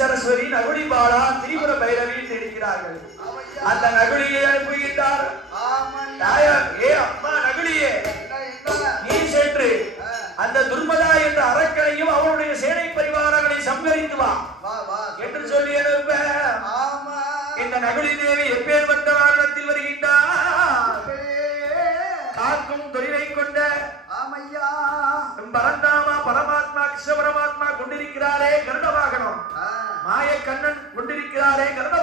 சரஸ்வதி நகுலி பாலா திரிபுர பைரவி இருக்கிறார்கள். அந்த நகுலியை அனுப்புகின்றார். ஏ அம்மா நகுலியே, நீ சென்று அந்த துர்மதா என்ற அரக்கனையும் அவனுடைய சேனை பரிவாரங்களை சம்ஹரித்து வா என்று சொல்லி அனுப்ப இந்த நகுலி தேவி எப்பேற்பட்ட வாகனத்தில் வருகின்றார்? காக்கும் தொழிலை கொண்ட பரந்தாமா பரமாத்மா கிருஷ்ண பரமாத்மா கொண்டிருக்கிறாரே கருட வாகனம், மாய கண்ணன் கொண்டிருக்கிறாரே கருட